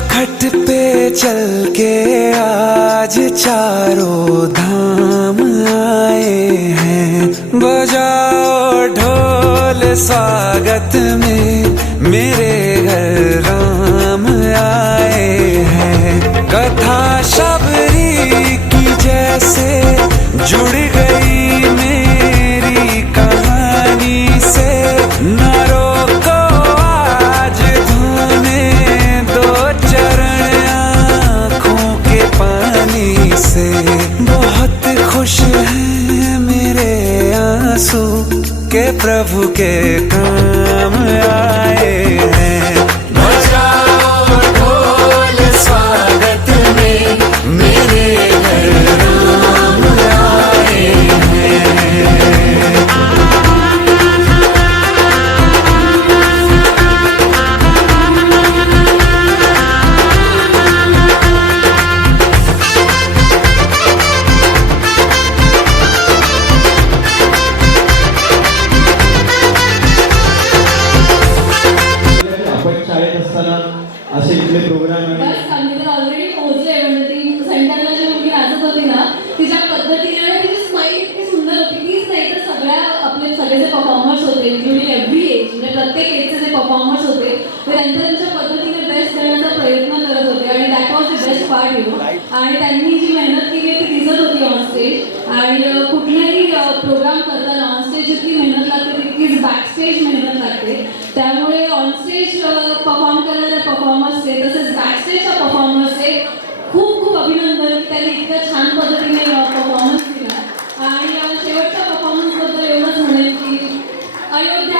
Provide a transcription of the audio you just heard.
चौखट पे चल के आज चारों धाम आए हैं। बजाओ ढोल स्वागत में मेरे घर राम आए हैं। कथा शबरी की जैसे जुड़ गई मेरी कहानी से। न रोको आज धोने दो चरण आँखों के पानी से। बहुत खुश हैं मेरे आंसू के प्रभु के काम आए हैं। बजाओ ढोल स्वागत में मेरे घर राम आए हैं। असे इथले प्रोग्राम बस आम्ही तर ऑलरेडी पोहोचले. म्हणजे ती सेंटरला जी मुलगी नाचत होती ना, तिच्या पद्धतीने तिची स्माईल इतकी सुंदर होती. तीच नाही तर आपले सगळे जे परफॉर्मर्स होते, इंक्लुडिंग एव्हरी एज, म्हणजे प्रत्येक एजचे जे परफॉर्मर्स होते ते त्यांच्या पद्धतीने बेस्ट देण्याचा प्रयत्न करत होते. आणि that was the best part you know. आणि त्यांनी जी मेहनत केली ती दिसत होती ऑन स्टेज. आणि कुठलाही प्रोग्राम करताना ऑन स्टेज जितकी मेहनत लागते तितकीच बॅकस्टेज मेहनत लागते. त्यामुळे ऑन स्टेज परफॉर्म करणाऱ्या परफॉर्मर्सचे तसेच बॅकस्टेजच्या परफॉर्मर्सचे खूप खूप अभिनंदन की त्यांनी इतक्या छान पद्धतीने परफॉर्मन्स दिला. आणि शेवटच्या परफॉर्मन्सबद्दल एवढंच म्हणेन की अयोध्या